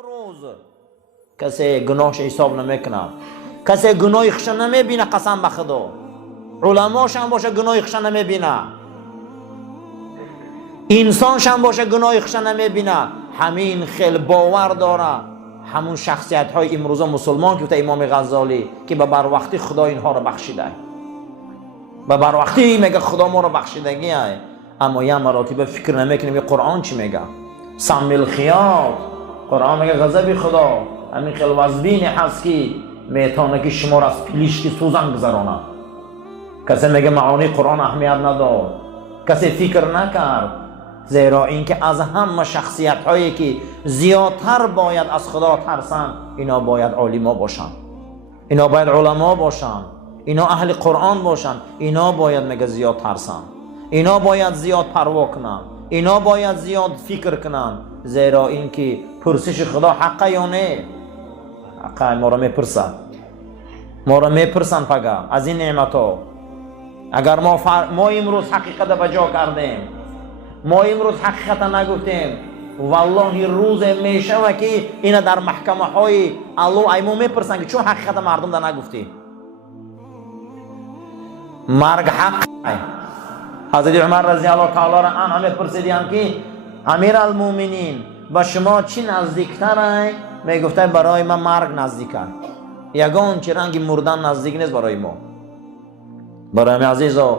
امروز کسی گناهش حساب نمیکنه، کسی گناهش نمیبینه، قسم به خدا علماش هم باشه گناهش نمیبینه، انسانش هم باشه گناهش نمیبینه، همین خیلی باور داره همون شخصیت های امروزه مسلمان که امام غزالی که به بروقتی خدا اینها رو بخشیده، به بروقتی میگه خدا ما رو بخشیدگی های. اما یه مراتب فکر نمیکنیم این قرآن چی میگه. سمی الخیاط، قرآن میگه غضب خدا همین خیلی وزبینی هست که میتونه که شما را از پلیشکی سوزن گذرانه. کسی میگه معانی قرآن اهمیت نداد، کسی فکر نکرد، زیرا اینکه از همه شخصیت هایی که زیادتر باید از خدا ترسن اینا باید علما باشن، اینا باید علما باشن، اینا اهل قرآن باشن، اینا باید میگه زیاد ترسن، اینا باید زیاد پروا کنن، اینا باید زیاد فکر کنن، زیرا اینکه پرسش خدا حقه یا نه؟ حقه. ما را میپرسن، ما را میپرسن پگه از این نعمت ها. اگر ما امروز حقیقت بجا کردیم، ما امروز حقیقت نگفتیم، والله روز میشه و که اینا در محکمه های الله ایمو میپرسن که چون حقیقت مردم در نگفتی. مرگ حق. حضرت عمر رضی الله تعالی عنه همه پرسیدیم که امیر المومنین با شما چی نزدیکتره؟ میگفته برای من مرگ نزدیکه، یگان چه رنگ مردن نزدیک نیست برای ما. برای من عزیزا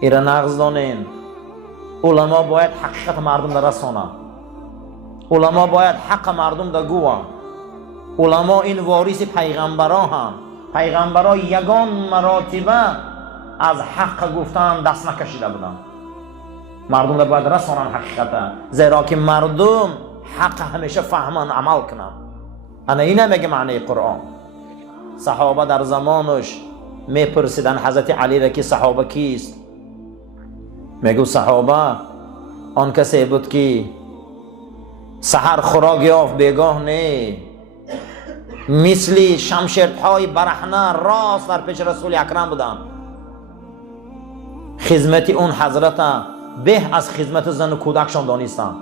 ایره نغز دانین، علما باید حقیقت مردم در رسانه، علما باید حق مردم در گوه. علما این وارث پیغمبرا هم، پیغمبرا یگان مراتبه از حق گفتن دست نکشیده بودن. مردم در باید رسانن حقیقت، زیرا که مردم حق همیشه فهمن عمل کنن. انا اینه میگه معنی قرآن. صحابه در زمانش میپرسیدن حضرت علی را که صحابه کیست؟ میگو صحابه آن کسی بود که سحر خوراک یافت بیگاه نه، مثل شمشیرهای برهنه راست در پیش رسول اکرم بودن، خدمت اون حضرت به از خدمت زن و کودکشان دانستن،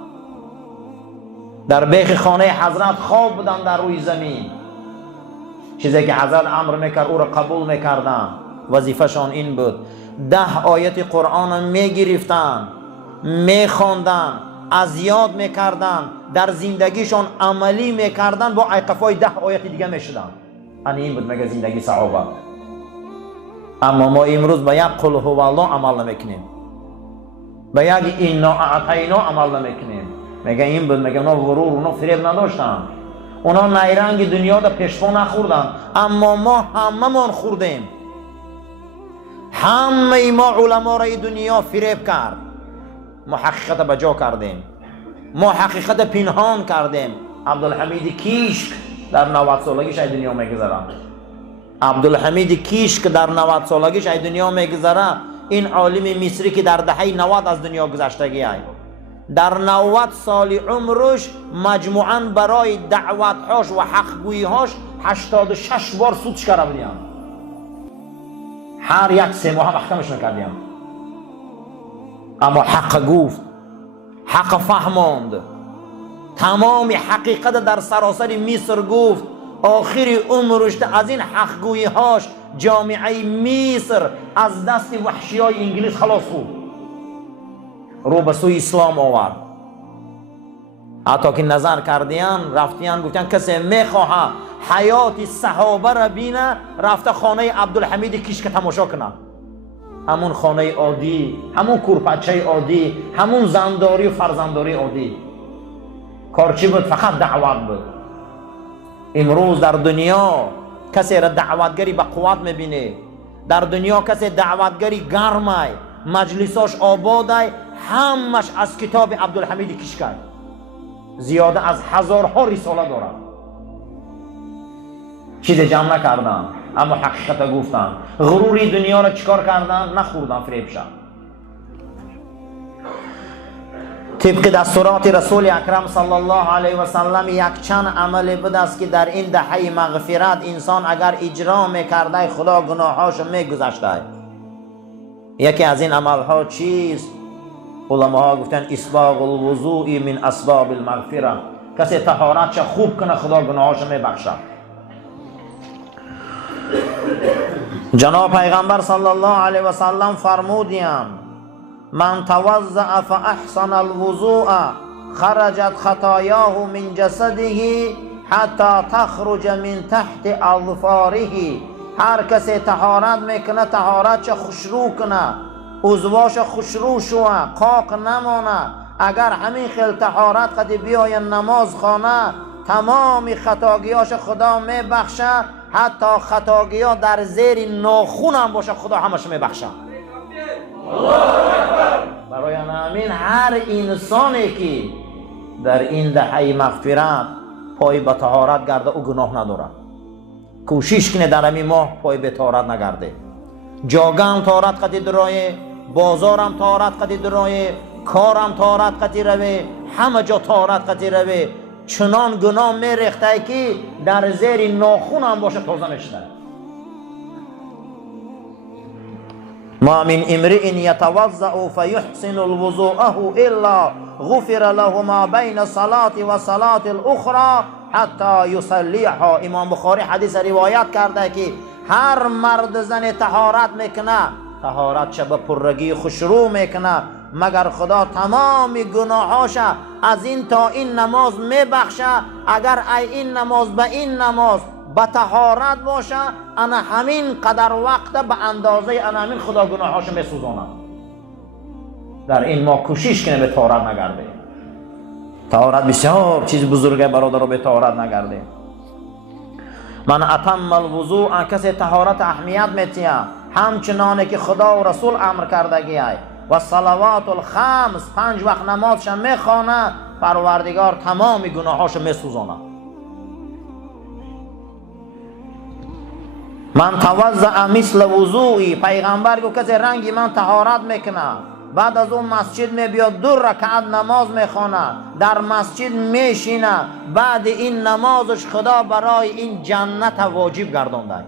در بیخ خانه حضرت خواب بودن در روی زمین، چیزی که حضرت امر میکرد او را قبول میکردن، وظیفهشان این بود 10 آیت قرآن میگرفتن، میخواندن، از یاد میکردن، در زندگیشان عملی میکردن، با ایقافای 10 آیت دیگه میشدن. این بود مگه زندگی صحابه. اما ما امروز به یک قل هو الله عمل نمیکنیم، به یک اینا اعطینا عمل نمیکنیم. میگه این بود، میگه اونا غرور، اونا فریب نداشتن، اونا نیرنگ دنیا دا پیشوا نخوردن، اما ما هممون خوردیم. همه ما علما را دنیا فریب کرد، ما حقیقت بجا کردیم، ما حقیقت پنهان کردیم. عبدالحمید کیشک در 90 سالگیش ای دنیا میگذره، عبدالحمید کیشک در 90 سالگیش ای دنیا میگذره. این عالم مصری که در دهه 90 از دنیا گذشتگی ای، در 90 سال عمرش مجموعاً برای دعوتهاش و حقگویی‌هاش 86 بار سودش کرده بودیم، هر یک 3 ماه محکمش نکردیم. اما حق گفت، حق فهماند، تمام حقیقت در سراسر مصر گفت. آخر عمرش از این حقگویی‌هاش جامعه مصر از دست وحشیای انگلیس خلاص بود، رو به سوی اسلام آورد. حتی که نظر کردیان رفتیان گفتن کسی میخواه حیات صحابه را بینه، رفته خانه عبدالحمید کیشک تماشا کنه، همون خانه عادی، همون کورپچه عادی، همون زنداری و فرزنداری عادی. کارچی بود؟ فقط دعوت بود. امروز در دنیا کسی را دعوتگری به قوت میبینه، در دنیا کسی دعوتگری گرمه، مجلساش آباده، همش از کتاب عبدالحمید کیشک، زیاده از 1000ها رساله داره. چیز جمع نکردن اما حقیقت گفتن. غروری دنیا را چیکار کردن؟ نخوردن فریب شد. طبق دستورات رسول اکرم صلی الله علیه و سلم یک چند عمل بود است که در این دهه مغفرت انسان اگر اجرا میکرده خدا گناهاش میگذشته. یکی از این عملها چیست؟ علماء گفتن اسباغ الوضوء من اسباب المغفره، کسی طهارتش خوب کنه خدا گناهاش میبخشد. جناب پیغمبر صلی الله علیه و سلم فرمودند من توضأ فاحسن الوضوء خرجت خطایاه من جسده حتی تخرج من تحت اظفاره. هر کسی طهارت میکنه طهارتش خوشرو کنه، عضواش خوشرو شوه، قاق نمانه. اگر همین خیل طهارت قد بیای نماز خانه تمام خطاگیاش خدا میبخشه، حتی خطاگیا در زیر ناخون هم باشه خدا همش میبخشه. برای همین هر انسانی که در این دهه مغفرت پای به طهارت گرده او گناه نداره. کوشش کنه در همین ماه پای به طهارت نگرده. جاگه هم طهارت قدی درایه، بازار هم طهارت قدی درایه، کار هم طهارت قدی روه، همه جا طهارت قدی روه. چنان گناه میریخته که در زیر ناخون هم باشه تازه میشته. ما من امرئ یتوضأ فیحسن الوضوءه الا غفر له ما بین الصلاة و صلاة الاخرى حتی یصلیها. امام بخاری حدیث روایت کرده که هر مرد زن طهارت میکنه طهارتش به پرگی خوشرو میکنه مگر خدا تمام گناهاش از این تا این نماز میبخشه. اگر این نماز به این نماز به طهارت باشه انا همین قدر وقت به اندازه انا همین خدا گناهاش میسوزانه. در این ما کوشش کنه به طهارت نگرده. طهارت بسیار چیز بزرگه برادر، رو به طهارت نگرده. من اتم الوضوء، کسی طهارت اهمیت میتیه همچنانه که خدا و رسول امر کردگی ای و صلوات الخمس 5 وقت نمازش میخوانه پروردگار تمام گناهاش میسوزانه. من توضأ مثل وضوئی، پیغمبر گو کسی رنگی من طهارت میکنه بعد از اون مسجد میبیاد 2 رکعت نماز میخوانه در مسجد میشینه بعد این نمازش خدا برای این جنت واجب گردانده.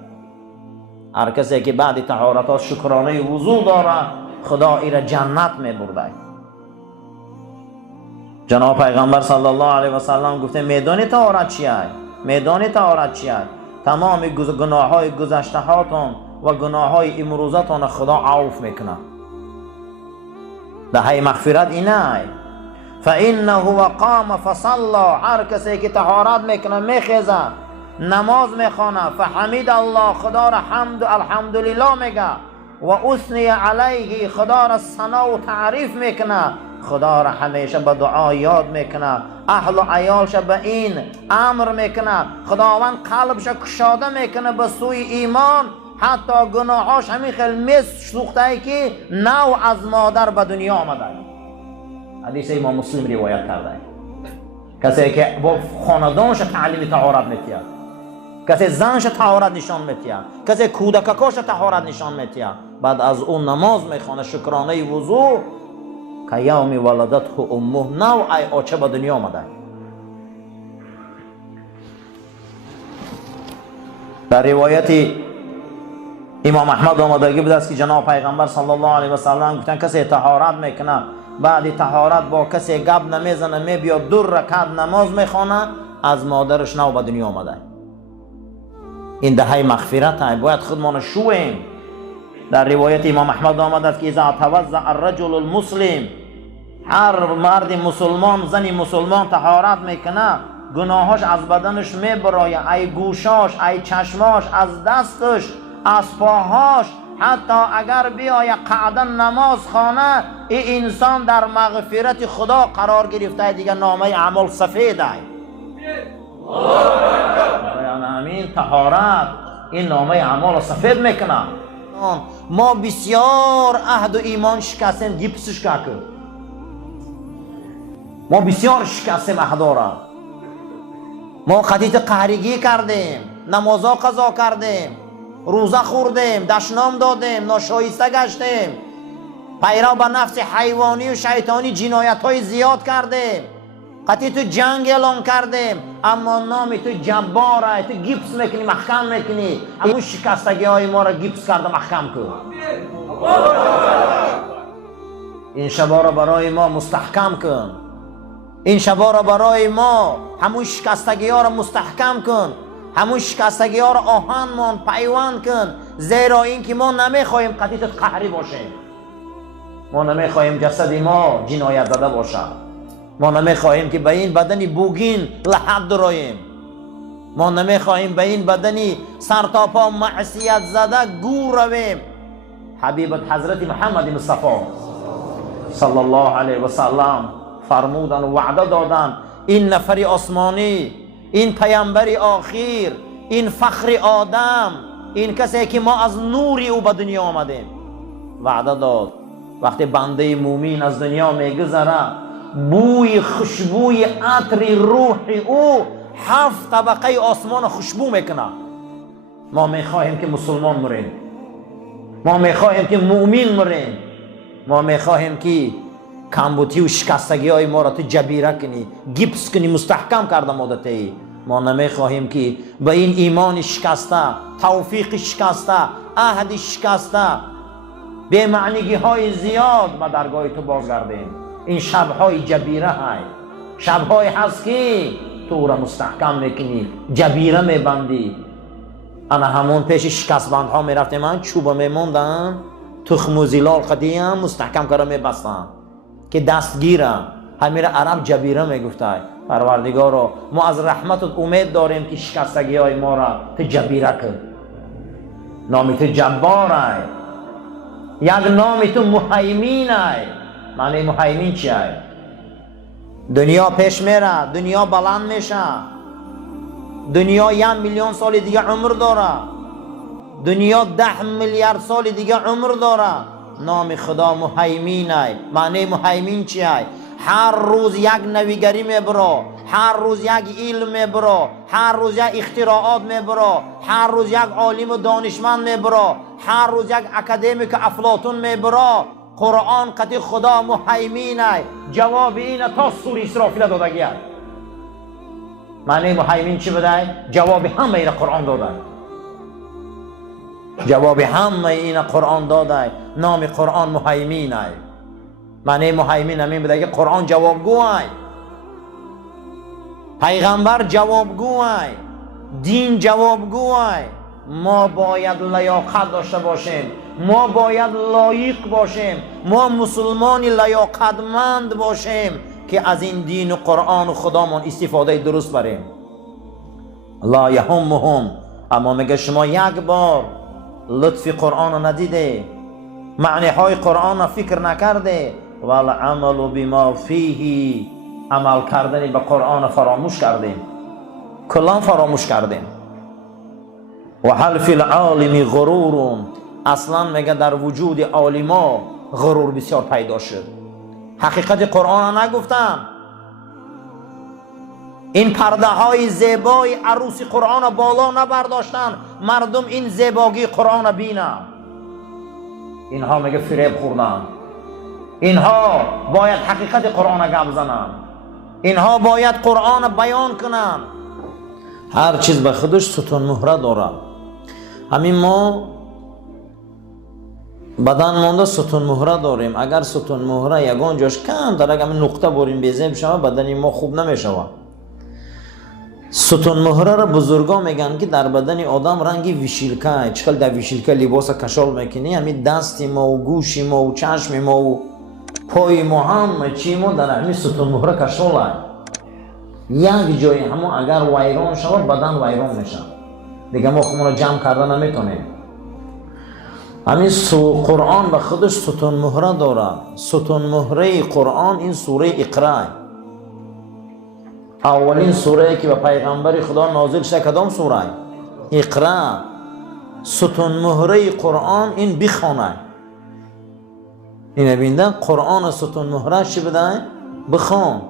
هر کسی که بعد طهارت شکرانه وضو داره خدا ایره جنت میبرده. جناب پیغمبر صلی الله علیه و سلم گفته میدان طهارت چیه؟ میدان طهارت چیه؟ تمام گناه های گذشته هاتون و گناه های امروزتون خدا عفو میکنه. دهه مغفرت اینه. فانه قام فصلى، هر کسی که طهارت میکنه میخیزه نماز میخوانه فحمید الله، خدا را حمد و الحمدلله میگه و اثنی علیه، خدا را ثنا و تعریف میکنه، خدا را همیشه به دعا یاد میکنه، اهل و عیالش به این امر میکنه، خداوند قلبش کشاده میکنه به سوی ایمان، حتی گناهاش همین خیلی سوخته که نو از مادر به دنیا آمده. حدیث امام مسلم روایت کرده. کسی که با خاندانش تعلیم طهارت میتید، کسی زنش طهارت نشان میتید، کسی کودکاش طهارت نشان میتید، بعد از اون نماز میخوانه شکرانه وضو که یوم ولدته امه، نو ای آچه به دنیا آمده. در روایت امام احمد آمدگی بود است که جناب پیغمبر صلی الله علیه و سلم گفتن کسی طهارت میکنه بعد طهارت با کسی گپ نمیزنه میبیاد 2 رکعت نماز میخوانه از مادرش نو به دنیا آمده. این دهه مغفرت های باید خودمان شویم. در روایت امام احمد آمده است که اذا توضأ الرجل المسلم، هر مرد مسلمان زنی مسلمان طهارت میکنه گناهاش از بدنش میبرایه، ای گوشاش، ای چشماش، از دستش، از پاهاش، حتی اگر بیای قعدن نماز خانه این انسان در مغفرت خدا قرار گرفته، دیگه نامه اعمال سفید ای. بیان همین طهارت این نامه اعمال سفید میکنه. ما بسیار عهد و ایمان شکستیم، گیپسش که ما بسیار شکستیم عهدا را. ما خطیت قهرگی کردیم، نمازا قضا کردیم، روزه خوردیم، دشنام دادیم، ناشایسته گشتیم، پیرو به نفس حیوانی و شیطانی جنایت های زیاد کردیم، قطعی تو جنگ اعلان کردیم، اما نامی تو جباره، تو گیپس میکنی، محکم میکنی. همون شکستگی های ما را گیپس کرده محکم کن. این شبا را برای ما مستحکم کن. این شبا را برای ما همون شکستگی ها را مستحکم کن، همون شکستگی ها را آهن مان پیوند کن، زیرا این که ما نمیخواهیم قطیت قهری باشیم، ما نمیخواهیم جسد ما جنایت زده باشد، ما نمیخواهیم که به این بدنی بوگین لحد دراییم، ما نمیخواهیم به این بدنی سرتاپا معصیت زده گور رویم. حبیبت حضرت محمد مصطفی صلی الله علیه و سلم فرمودن و وعده دادن این نفر آسمانی، این پیامبر آخر، این فخر آدم، این کسی که ما از نوری او به دنیا آمدیم، وعده داد وقتی بنده مومن از دنیا میگذره بوی خوشبوی عطر روح او 7 طبقه آسمان خوشبو میکنه. ما میخواهیم که مسلمان مریم، ما میخواهیم که مؤمن مریم، ما میخواهیم که کمبوتی و شکستگی های ما را تو جبیره کنی، گیپس کنی، مستحکم کرده مادتی. ما نمیخواهیم که به این ایمان شکسته، توفیق شکسته، عهد شکسته، به معنیگی های زیاد به درگاه تو بازگردیم. این شبهای جبیره های شبهای هست که تو را مستحکم میکنی، جبیره میبندی. انا همون پیش شکست بندها میرفتیم، من چوبه میموندم، تخم و زلال قدیم مستحکم کرده میبستم که دستگیرم. همین عرب جبیره میگفته. پروردگارا ما از رحمتت امید داریم که شکستگی های ما را تو جبیره کن. نام تو جبار ای، یک نام تو مهیمین ای. معنی مهیمین چی ای؟ دنیا پیش میره، دنیا بلند میشه، دنیا 1 میلیون سال دیگه عمر داره، دنیا 10 میلیارد سال دیگه عمر داره. نام خدا مهیمین ای. معنی مهیمین چی ای؟ هر روز یک نویگری میبرو، هر روز یک علم میبرو، هر روز یک اختراعات میبرو، هر روز یک عالم و دانشمند میبرو، هر روز یک اکادمیک افلاطون میبرو. قرآن قطع خدا مهیمین ای. جواب این تا سوره اسرافیل دادگی ای. معنی مهیمین چی بده؟ جواب همه این قرآن داده، جواب همه این قرآن داده. نام قرآن مهیمین ای. معنی مهیمین همین بده که قرآن جوابگو ای، پیغمبر جوابگو ای، دین جوابگو ای. ما باید لیاقت داشته باشیم، ما باید لایق باشیم، ما مسلمان لیاقتمند باشیم که از این دین و قرآن و خدامان استفاده درست بریم. لا یهمهم، اما میگه شما یک بار لطف قرآن رو ندیده، معنی های قرآن رو فکر نکرده، والعمل بما فیه، عمل کردن به قرآن فراموش کردیم، کلان فراموش کردیم. و هل فی العالم غرور، اصلا میگه در وجود عالما غرور بسیار پیدا شد. حقیقت قرآن را نگفتن، این پرده های زیبای عروسی قرآن را بالا نبرداشتن مردم این زیباگی قرآن را بینن. اینها میگه فریب خوردن، اینها باید حقیقت قرآن را گپ زنن، اینها باید قرآن را بیان کنن. هر چیز به خودش ستون مهره داره. همین ما بدن مانده ستون مهره داریم. اگر ستون مهره یگان جاش کم داره، اگر نقطه بریم بیزیم شما بدن ما خوب نمیشوه. ستون مهره را بزرگا میگن که در بدن آدم رنگی ویشیلکه، چخل در ویشیلکه لباس کشال میکنی، همین دست ما و گوش ما و چشم ما و پای ما هم چی ما در همین ستون مهره کشال های. یک جای همون اگر ویران شود بدن ویران میشه دیگه، ما خودمون رو جمع کرده نمیتونیم. همین قرآن به خودش ستون مهره داره. ستون مهره قرآن این سوره اقرا، اولین سوره که به پیغمبر خدا نازل شده کدام سوره؟ اقرا. ستون مهره قرآن این بخونه. این بینده قرآن ستون مهره چی بده؟ بخون.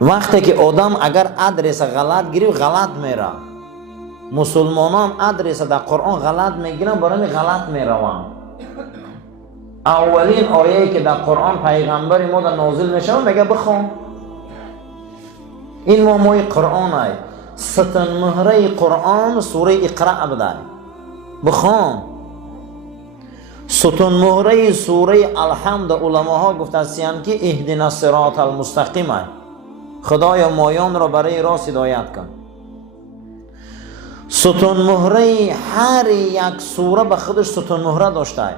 وقتی که آدم اگر ادرس غلط گیری غلط میره، مسلمانان ادرس در قرآن غلط میگیرن، برای غلط میرون. اولین آیه که در قرآن پیغمبر ما در نازل میشه میگه بخون. این ماموی قرآن ای. ستون مهره قرآن سوره اقرا بده، بخون. ستون مهره سوره الحمد علماها گفتند که اهدنا الصراط المستقیم، خدایا مایان را برای راست هدایت کن. ستون مهره هر یک سوره به خودش ستون مهره داشته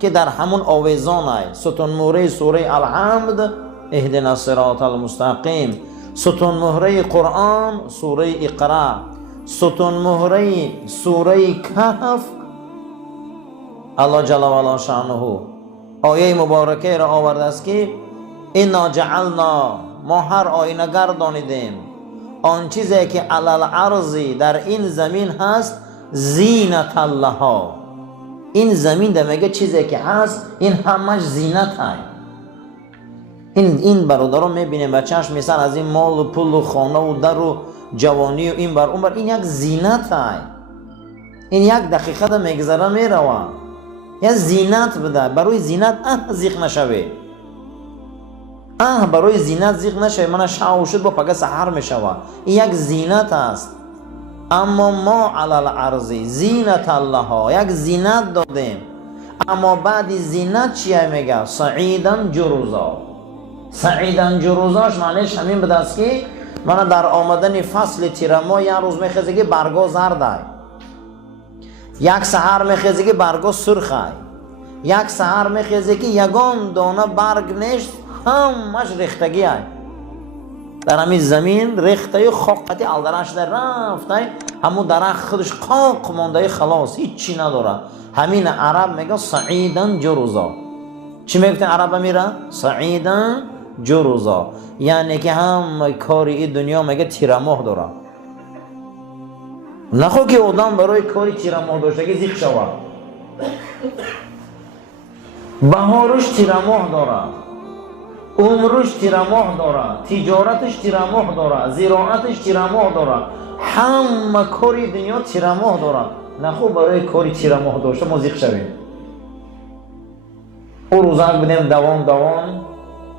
که در همون آویزان است. ستون مهره سوره الحمد اهدنا الصراط المستقیم، ستون مهره قرآن سوره اقرا، ستون مهره سوره کهف الله جل و علا شانه آیه مبارکه را آورده است که انا جعلنا، ما هر آینه گردانیدیم آن چیزی که علل ارضی در این زمین هست زینت لها. این زمین در میگه چیزی که هست این همش زینت هست. این برادران میبینیم بچهش میسن از این مال و پول و خانه و در و جوانی و این بر اون بر، این یک زینت هست. این یک دقیقه در میگذره میروه، یا زینت بده. برای زینت زیق نشوه، برای زینت زیق نشوه. من شعو شد با پگه سحر میشوه، این یک زینت است. اما ما علال ارضی زینت الله، یک زینت دادیم. اما بعد زینت چیه میگه؟ سعیدن جروزا. سعیدن جروزاش معنیش همین بده است که من در آمدن فصل تیرما یک روز میخیزه که برگا زرده، یک سحر میخیزه که برگا سرخه، یک سحر میخیزه که یگان دانه برگ نیست، همش ریختگی هست. در همین زمین ریخته خاقتی الدرش در رفته، همون درخت خودش قاق مانده خلاص هیچی نداره. همین عرب میگه سعیدن جروزا. چی میگفتن عرب میره؟ سعیدن جروزا، یعنی که هم کاری این دنیا میگه تیرماه داره. نخو که آدم برای کاری تیرماه داشته که زیخ شود. بهارش تیرماه داره، عمرش تیرماه داره، تجارتش تیرماه داره، زراعتش تیرماه داره، همه کاری دنیا تیرماه داره. نخو برای کاری تیرماه داشته ما زیخ شویم. او روزک بدیم دوام،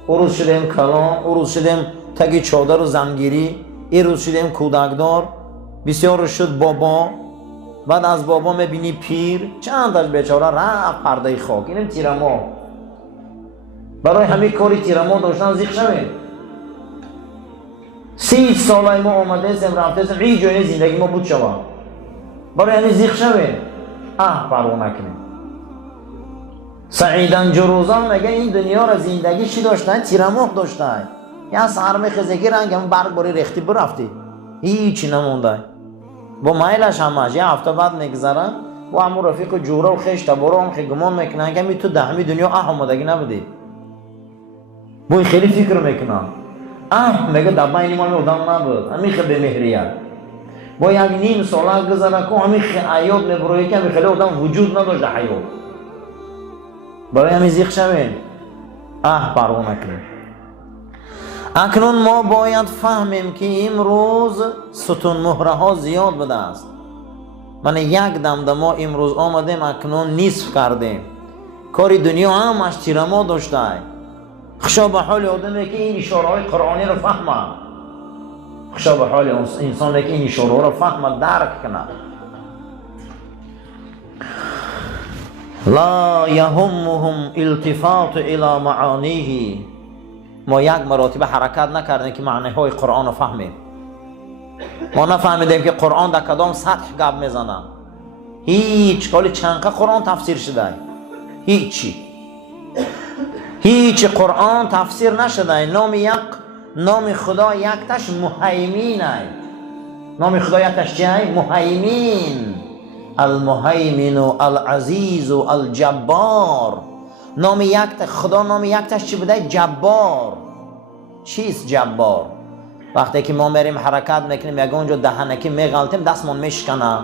او روز شدیم کلان، او روز شدیم تگی چادر و زنگیری، این روز شدیم کودکدار، بسیار شد بابا، بعد از بابا میبینی پیر، چند تاش بیچاره رفت پرده خاک. اینم تیرماه. برای همین کاری تیرماه داشتن زیخ شویم. 30 ساله ما آمده سیم رفته سیم این جای زندگی ما بود شویم، برای همین زیخ شویم. پروا نکنیم. سعیدن جروزا میگه این دنیا را زندگی چی داشتن؟ تیرماه داشتن. یا سهر میخیزگی رنگ هم برگ باری ریختی برفتی، هیچی نمونده. با مایلش همش یه هفته بعد میگذرن با همون رفیق جوره و خیش تبارا هم خیلی گمان میکنن که تو دهمی دنیا آمدگی نبودی. با خیلی فکر میکنن میگه دبا اینی مال آدم نبود، همین خیلی بمهریت. با یک نیم ساله گذره که همین حیات میبروی که همین خیلی آدم وجود نداشت در حیات. برای همین زیخ شویم. پروا نکنیم. اکنون ما باید فهمیم که امروز ستون مهره ها زیاد بوده است. من یک دم ما امروز آمدیم اکنون نصف کردیم. کاری دنیا همش تیرما داشته. خشا به حال آدمی که این اشاره های قرآنی رو فهمه. خشا به حال انسانی که این اشاره رو فهمه، درک کنه. لا یهمهم التفات الى معانیه. ما یک مراتب حرکت نکردیم که معنی های قرآن رو فهمیم. ما نفهمیدیم که قرآن در کدام سطح گپ میزنه. هیچ کالی چنقه قرآن تفسیر شده، هیچ قرآن تفسیر نشده. نام خدا یکتش مهیمین است. نام خدا یکتش چیه؟ مهیمین. المهیمن و العزیز و الجبار. نام یک خدا نام یکتش چی بوده؟ جبار. چیست جبار؟ وقتی که ما میریم حرکت میکنیم یک اونجا دهنکی میغلطیم دستمون میشکنه،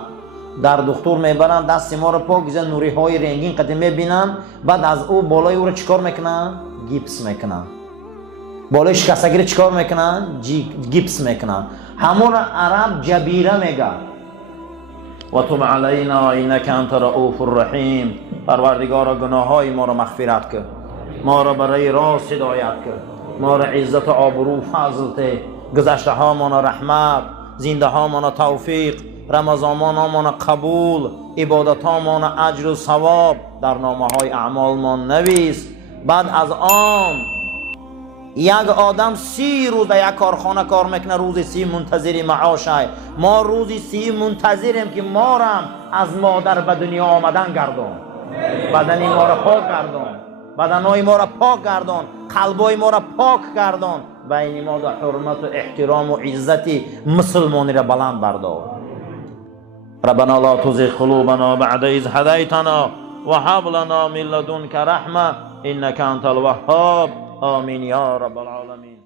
در دکتر میبرن دست ما رو پاک گذارن، نوری های رنگین قدیم میبینن، بعد از او بالای او رو چیکار میکنن؟ گیپس میکنن. بالای شکستگی رو چیکار میکنن؟ گیپس میکنن. همون عرب جبیره میگه. و تب علینا اینک انت رؤوف الرحیم. پروردگارا گناههای ما را مغفرت کن، ما را برای راست هدایت کن، ما را عزت و آبرو فضل ته، گذشته ها ما را رحمت، زنده ها ما را توفیق، رمضان ما قبول، عبادت ما اجر و ثواب در نامه های اعمال ما نویس. بعد از آن یک آدم 30 روز در یک کارخانه کار میکنه، روز 30 منتظر معاشه. ما روز 30 منتظریم که ما را از مادر به دنیا آمدن گردون، بدن ما را پاک گردون، بدنهای ما را پاک گردون، قلبای ما را پاک گردون، بین ما در حرمت و احترام و عزت مسلمانی را بلند بردار. ربنا لا تزغ قلوبنا بعد إذ هديتنا وهب لنا من لدنك رحمة إنك أنت الوهاب. آمين يا رب العالمين.